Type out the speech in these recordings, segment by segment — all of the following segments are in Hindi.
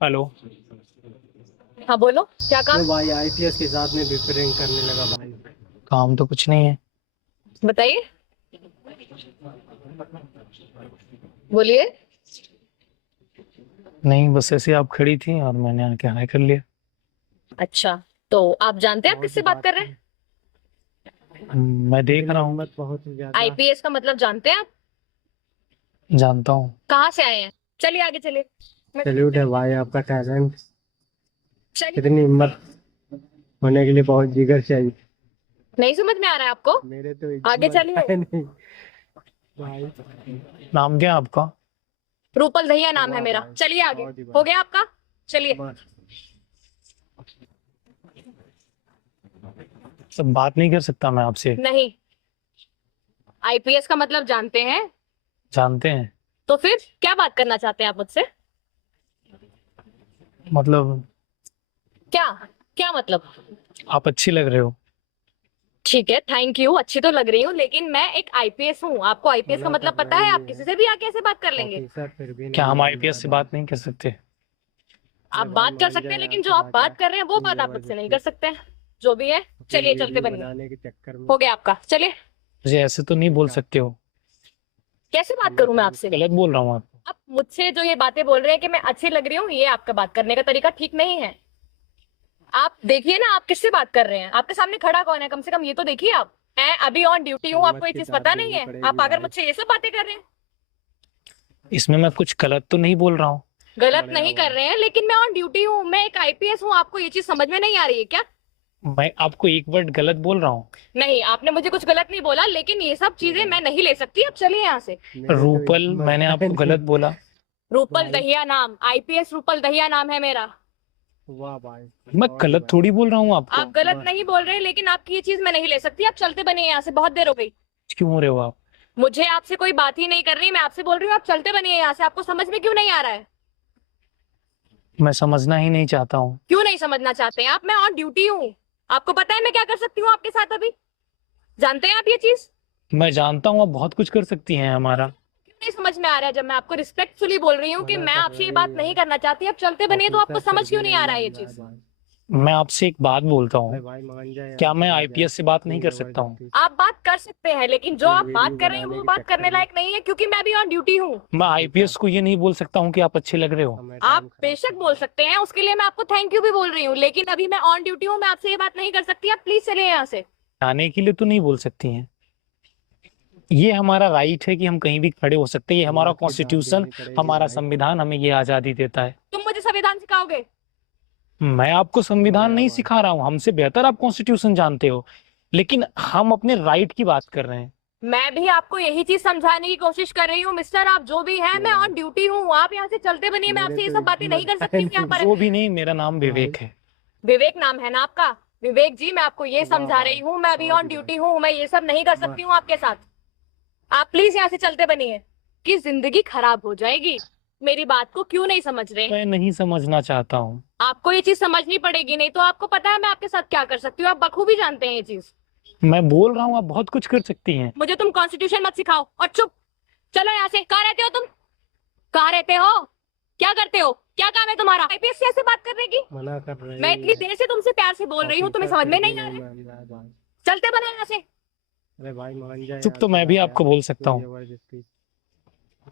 हेलो। हाँ बोलो, क्या तो काम? भाई आईपीएस के साथ में भी प्रैंक करने लगा भाई। काम तो कुछ नहीं है। बताइए, बोलिए। नहीं, बस ऐसे आप खड़ी थी और मैंने आके हाय कर लिया। अच्छा, तो आप जानते हैं आप बहुत किससे ही बात बात कर रहे है। हैं? मैं देख रहा हूँ। हिम्मत बहुत ही ज्यादा। आईपीएस का मतलब जानते हैं आप? जानता हूँ। कहाँ से आए हैं? चलिए आगे चलिए। मैं सैल्यूट है भाई आपका टैलेंट। चलिए। इतनी हिम्मत होने के लिए बहुत जिगर चाहिए। नहीं समझ में आ रहा है आपको? मेरे तो आगे हिम्मत चलिए। है नहीं भाई। नाम क्या है आपका? रूपल दहिया नाम है वाह मेरा। भाई, चलिए आगे। बहुत ही हो बात। गया आपका? चलिए। बस सब बात नहीं कर सकता मैं आपसे। नहीं, आईपीएस का मतलब जानते हैं? जानते हैं। तो फिर क्या बात करना चाहते हैं आप मुझसे? मतलब क्या? क्या मतलब? आप अच्छी लग रहे हो। ठीक है, थैंक यू। अच्छी तो लग रही हूँ, लेकिन मैं एक आईपीएस हूँ। आपको आईपीएस का मना मतलब कर पता रही है? आप है किसी से भी आके ऐसे बात कर लेंगे? ऑफिसर, फिर भी क्या नहीं हम मान रहा आईपीएस से भाई। बात नहीं कर सकते? आप अरे भाई बात कर मान सकते जाए हैं, यहाँ लेकिन जो से आप भाग बात यार। कर रहे हैं वो तुम बात आप मुझसे नहीं जबरदस्ती कर सकते हैं। जो भी है, अपनी चलिए चलते वीडियो बनिए। बनाने के चक्कर में। हो गया आपका, चलिए। मुझे ऐसे तो नहीं बोल क्या सकते हो। कैसे बात मैं करूं मैं तो आपसे? गलत बोल रहा हूँ आपको। आप मुझसे जो ये बातें बोल रहे हैं कि मैं अच्छी लग रही हूँ, ये आपका बात करने का तरीका ठीक नहीं है। आप देखिए ना, आप किससे बात कर रहे हैं? आपके सामने खड़ा कौन है? कम से कम ये तो देखिए आप। मैं अभी ऑन ड्यूटी हूँ, हिम्मत आपको ये की चीज तार पता नहीं देनी है? आप पड़ेगी अगर भाई। मुझसे ये सब बातें कर रहे हैं। इसमें मैं कुछ गलत तो नहीं बोल रहा हूँ। गलत बढ़िया नहीं कर भाई। रहे हैं, लेकिन मैं ऑन ड्यूटी हूँ, मैं एक आईपीएस हूँ। आपको ये चीज समझ में नहीं आ रही है क्या? मैं आपको एक वर्ड गलत बोल रहा हूँ। नहीं, आपने मुझे कुछ गलत नहीं बोला, लेकिन ये सब चीजें मैं नहीं ले सकती। अब चलिए यहाँ से। मेरे तो रूपल, हिम्मत मैंने है आपको नहीं गलत बोला? रूपल भाई। दहिया नाम, आईपीएस रूपल दहिया नाम है मेरा। वाह भाई। मैं बहुत ही गलत भाई। थोड़ी बोल रहा हूँ आपको। आप गलत बस नहीं बोल रहे, लेकिन आपकी ये चीज मैं नहीं ले सकती। आप चलते बनिए यहाँ से, बहुत देर हो गई। क्यों हो रहे हो आप? मुझे आपसे कोई बात ही नहीं करनी, मैं आपसे बोल रही हूँ। आप चलते बनिए यहाँ से। आपको समझ में क्यों नहीं आ रहा है? मैं समझना ही नहीं चाहता हूँ। क्यों नहीं समझना चाहते हैं आप? मैं ऑन ड्यूटी हूँ। आपको पता है मैं क्या कर सकती हूँ आपके साथ अभी? जानते हैं आप ये चीज? मैं जानता हूँ आप बहुत कुछ कर सकती हैं हमारा। क्यों नहीं समझ में आ रहा है जब मैं आपको रिस्पेक्टफुली बोल रही हूँ कि मना मैं कर आपसे ये रही बात नहीं है करना चाहती? आप चलते बनिए, तो आपको ऑफिसर, फिर समझ भी क्यों नहीं नहीं आ रहा है ये मान रहा है चीज? भाई। मैं आपसे एक बात बोलता अरे हूँ। भाई मान जाए यहाँ क्या से मैं भाग यार। आईपीएस से बात नहीं तुम कर सकता हूँ? जबरदस्ती आप बात कर सकते हैं, लेकिन जो अपनी आप वीडियो बात कर रहे हैं बनाने वो के बात चक्कर करने में। लायक नहीं है, क्योंकि मैं भी ऑन ड्यूटी हूँ। मैं ऑफिसर आईपीएस को ये नहीं बोल सकता हूँ कि आप अच्छे लग रहे हो। हमें आप टाइम खराब बेशक कर बोल दिया। सकते हैं, उसके लिए मैं आपको थैंक यू भी बोल रही हूँ, लेकिन अभी मैं ऑन ड्यूटी हूँ, मैं आपसे ये बात नहीं कर सकती। आप प्लीज चलिए यहाँ से। आने के लिए तो नहीं बोल सकती हैं। ये हमारा राइट है कि हम कहीं भी खड़े हो सकते हैं। ये हमारा हिम्मत की दाद कॉन्स्टिट्यूशन, देनी पड़ेगी हमारा भाई। संविधान हमें ये आजादी देता है। तुम मुझे संविधान सिखाओगे? मैं आपको संविधान बढ़िया नहीं भाई। सिखा रहा हूँ, हमसे बेहतर आप कॉन्स्टिट्यूशन जानते हो। लेकिन हम अपने राइट की बात कर रहे हैं। मैं भी आपको यही चीज समझाने की कोशिश कर रही हूँ मिस्टर। आप जो भी हैं, ये मैं भाई ऑन ड्यूटी हूँ। आप यहाँ से चलते बनिए, मैं मेरे आपसे ये तो सब बातें नहीं हिम्मत कर है सकती हूँ यहाँ नहीं पर। जो भी नहीं, मेरा नाम भाई। विवेक है। विवेक नाम है ना आपका? विवेक जी, मैं आपको ये वाह समझा रही भाई। हूँ, मैं अभी बहुत ऑन ही भाई। ड्यूटी हूँ, मैं ये सब नहीं कर सकती बस हूँ आपके साथ। आप प्लीज यहाँ से चलते बनिए, कि जिंदगी खराब हो जाएगी। मेरी बात को क्यों नहीं समझ रहे? मैं नहीं समझना चाहता हूँ। आपको ये चीज समझनी पड़ेगी, नहीं तो आपको पता है मैं आपके साथ क्या कर सकती हूँ। आप बखूबी जानते हैं ये चीज। मैं बोल रहा हूँ आप बहुत कुछ कर सकती हैं। मुझे तुम कॉन्स्टिट्यूशन मत सिखाओ, और चुप। चलो यहाँ से। कहाँ रहते हो तुम? कहाँ रहते हो? क्या करते हो? क्या काम है तुम्हारा आईपीएस से ऐसे बात करने की? मना कर रही मैं इतनी है देर से तुमसे प्यार से बोल रही हूँ, तुम्हें ऑफिसर, समझ फिर में भी नहीं आ नहीं रहा है? मान रहा है भाई। चलते बनो यहाँ से। अरे भाई मान जाए चुप यहाँ तो से मैं भी भाग यार। आपको बोल सकता तुम हूँ। जबरदस्ती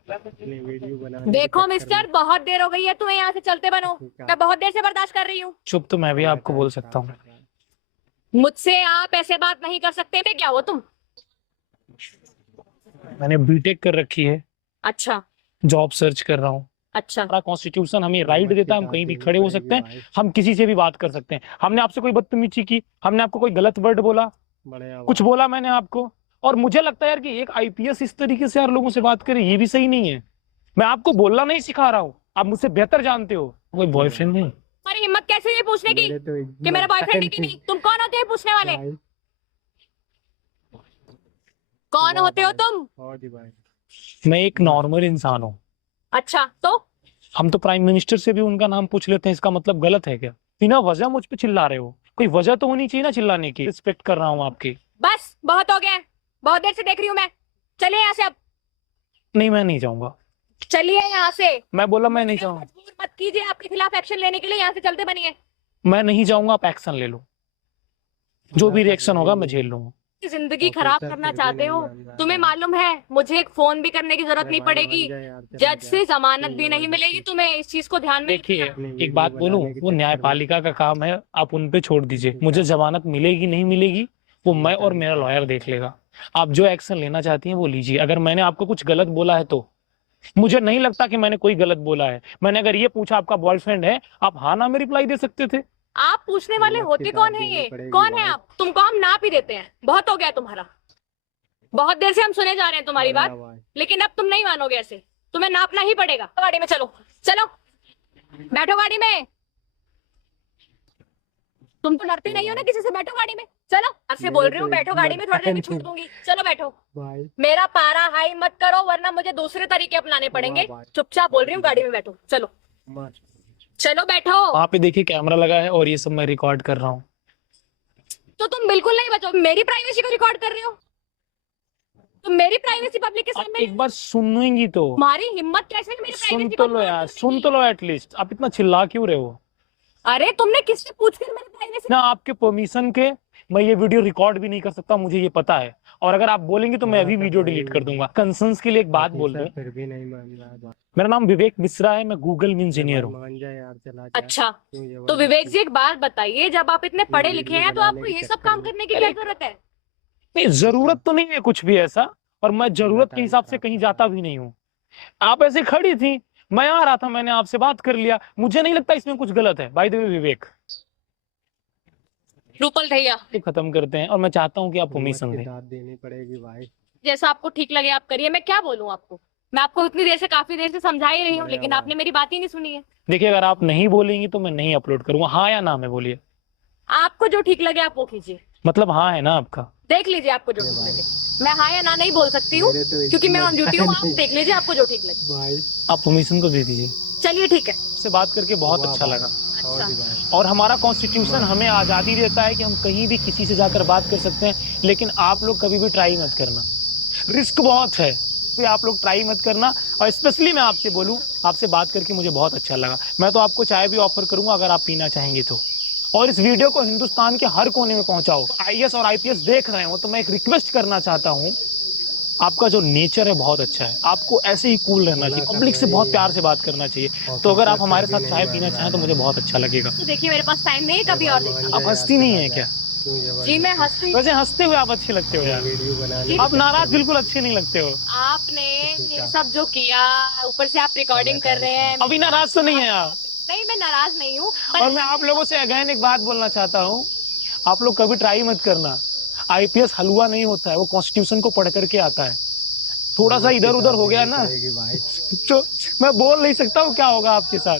अपनी वीडियो बनाने के देखो चक्कर में। मिस्टर, बहुत देर हो गई है, तुम्हें यहाँ से चलते बनो। क्या मैं बहुत देर से बर्दाश्त कर रही हूँ। चुप तो मैं भी हमें आपको टाइम बोल सकता खराब हूँ। कर रहा है। मुझसे आप ऐसे बात नहीं कर सकते। मैं क्या हो तुम? मैंने बीटेक कर रखी है। अच्छा। जॉब सर्च कर रहा हूँ। अच्छा। हमारा कॉन्स्टिट्यूशन हमें राइट हिम्मत की देता है, हम दाद कहीं भी देनी खड़े हो सकते पड़ेगी हैं। भाई। हम किसी से भी बात कर सकते हैं। हमने आपसे कोई बदतमीजी की? हमने आपको कोई गलत वर्ड बोला? बढ़िया कुछ भाई। बोला मैंने आपको? और मुझे लगता है यार कि एक आईपीएस इस तरीके से यार लोगों से बात करे, ये भी सही नहीं है। मैं आपको बोलना नहीं सिखा रहा हूँ, आप मुझसे बेहतर जानते हो। कोई ये भाई बॉयफ्रेंड नहीं? तुम्हारी हिम्मत कैसे हुई पूछने की मेरे तो कि मेरा हिम्मत है बॉयफ्रेंड है कि नहीं नहीं? तुम कौन होते हो पूछने वाले? भाई। कौन वाह होते हो भाई। तुम? बहुत ही भाई। मैं एक बस नॉर्मल इंसान हूँ। अच्छा, तो? हम तो प्राइम मिनिस्टर से भी उनका नाम पूछ लेते हैं, इसका मतलब गलत है क्या? बिना वजह मुझ पे चिल्ला रहे हो, कोई वजह तो होनी चाहिए ना चिल्लाने की। रिस्पेक्ट कर रहा हूँ आपकी। बस बहुत हो गया है। बहुत देर से देख रही हूँ मैं। चलिए यहाँ से अब। नहीं, मैं नहीं जाऊंगा। चलिए यहाँ से। मैं बोला मैं नहीं मुझे जाऊंगा। मजबूर मत कीजिए, आपके खिलाफ एक्शन लेने के लिए यहाँ से चलते बनिए। मैं नहीं जाऊंगा, आप एक्शन ले लो, जो भी रिएक्शन होगा मैं झेल लूंगा। जिंदगी खराब करना चाहते हो? तुम्हें मालूम है मुझे एक फोन भी करने की जरूरत नहीं पड़ेगी, जज से जमानत भी नहीं मिलेगी तुम्हें, इस चीज को ध्यान में देखिए रखना। एक बात बोलूं, वो न्यायपालिका का काम है, आप उन पे छोड़ दीजिए। मुझे जमानत मिलेगी नहीं मिलेगी वो मैं और मेरा लॉयर देख लेगा। आप जो एक्शन लेना चाहती हैं वो लीजिए। अगर मैंने आपको कुछ गलत बोला है तो मुझे नहीं लगता कि मैंने कोई गलत बोला है। मैंने अगर ये पूछा आपका बॉयफ्रेंड है, आप हाँ ना में रिप्लाई दे सकते थे। आप पूछने वाले होते कौन है? ये कौन है आप? तुमको हम नाप ही देते हैं, बहुत हो गया तुम्हारा। बहुत देर से हम सुने जा रहे हैं तुम्हारी बात, लेकिन अब तुम नहीं मानोगे, ऐसे तुम्हें नापना ही पड़ेगा। गाड़ी में चलो, चलो बैठो गाड़ी में। तुम तो डरते नहीं हो ना किसी से, बैठो गाड़ी में चलो। आपसे बोल रही हूँ बैठो गाड़ी में, थोड़ी देर में छूट दूंगी। चलो बैठो। भाई मेरा पारा हाई मत करो वरना मुझे दूसरे तरीके अपनाने पड़ेंगे। चुपचाप बोल रही हूँ गाड़ी में बैठो। चलो मार। चलो बैठो। वहां पे देखिए कैमरा लगा है और ये सब मैं रिकॉर्ड कर रहा हूँ। तो तुम बिल्कुल नहीं बचो, मेरी प्राइवेसी को रिकॉर्ड कर रहे हो तुम। मेरी प्राइवेसी पब्लिक के आप सामने। एक बार सुनेंगी तो तुम्हारी हिम्मत कैसे है मेरी सुन प्राइवेसी तो को लो रिकॉर्ड यार, करने सुन की? तो लो एटलीस्ट। आप इतना चिल्ला क्यों रहे हो? अरे तुमने किससे पूछकर मेरी प्राइवेसी? ना आपके परमिशन के मैं ये वीडियो रिकॉर्ड भी नहीं कर सकता, मुझे ये पता है। और अगर आप बोलेंगे तो मैं अभी वीडियो डिलीट कर दूंगा। कंसर्न्स के लिए एक बात बोल रहे हैं। फिर भी नहीं मान रहा है। मेरा नाम विवेक मिश्रा है, मैं गूगल में इंजीनियर हूँ। मान जा यार, चला जा। अच्छा क्यों तो जबरदस्ती? विवेक जी एक बात बताइए, जब आप इतने पढ़े लिखे हैं तो आपको ये सब काम करने की क्या जरूरत है? नहीं, जरूरत तो नहीं है कुछ भी ऐसा, और मैं जरूरत के हिसाब से कहीं जाता भी नहीं हूँ। आप ऐसे खड़ी थी, मैं आ रहा था, मैंने आपसे बात कर लिया। मुझे नहीं लगता इसमें कुछ गलत है। बाय द वे विवेक, रूपल भैया ये खत्म करते हैं और मैं चाहता हूँ कि आप परमिशन हिम्मत की दें। दाद देनी पड़ेगी भाई। जैसा आपको ठीक लगे आप करिए। मैं क्या बोलूं आपको? मैं आपको इतनी देर से, काफी देर से समझा ही रही हूँ, लेकिन आपने मेरी बात ही नहीं सुनी है। देखिए अगर आप नहीं बोलेंगी तो मैं नहीं अपलोड करूंगा। हाँ या ना में बोलिए। आपको जो ठीक लगे आप वो कीजिए। मतलब हाँ है ना आपका? देख लीजिए आपको जो ठीक लगे। मैं हाँ या ना नहीं बोल सकती हूँ मेरे तो क्योंकि मैं ऑन ड्यूटी हूँ। आप नहीं। देख लीजिए आपको जो ठीक लगे। भाई आप परमिशन तो दे दीजिए। चलिए ठीक है। से बात करके बहुत वाह अच्छा भाई। लगा। और अच्छा भी भाई। और हमारा कॉन्स्टिट्यूशन हमें आज़ादी देता है कि हम कहीं भी किसी से जाकर बात कर सकते हैं, लेकिन आप लोग कभी भी ट्राई मत करना, रिस्क बहुत है। तो आप लोग ट्राई मत करना। और स्पेशली मैं आपसे बोलूं, आपसे बात करके मुझे बहुत अच्छा लगा। मैं तो आपको चाय भी ऑफर करूंगा अगर आप पीना चाहेंगे तो। और इस वीडियो को हिंदुस्तान के हर कोने में पहुंचाओ। आईएएस और आईपीएस देख रहे हो तो मैं एक रिक्वेस्ट करना चाहता हूं, आपका जो नेचर है बहुत अच्छा है, आपको ऐसे ही कूल रहना चाहिए, पब्लिक से बहुत प्यार से बात करना चाहिए। तो अगर आप हमारे साथ चाय पीना चाहें तो मुझे बहुत अच्छा लगेगा। तो देखिए मेरे पास टाइम नहीं है, कभी और देखना। आप हंसती नहीं है क्या? क्यों जबरदस्ती? जी मैं हंसती। वैसे हंसते हुए आप अच्छे लगते हो यार। वीडियो बनाने आप नाराज बिल्कुल अच्छे नहीं लगते हो। आपने ये सब जो किया, ऊपर से आप रिकॉर्डिंग कर रहे हैं। अभी नाराज तो नहीं है आप? नहीं मैं नाराज नहीं हूँ, और मैं आप लोगों से अगेन एक बात बोलना चाहता हूँ, आप लोग कभी ट्राई मत करना। आईपीएस हलवा नहीं होता है, वो कॉन्स्टिट्यूशन को पढ़ करके आता है। थोड़ा सा इधर उधर हो गया ना पड़ेगी भाई। तो मैं बोल नहीं सकता हूँ क्या होगा आपके साथ।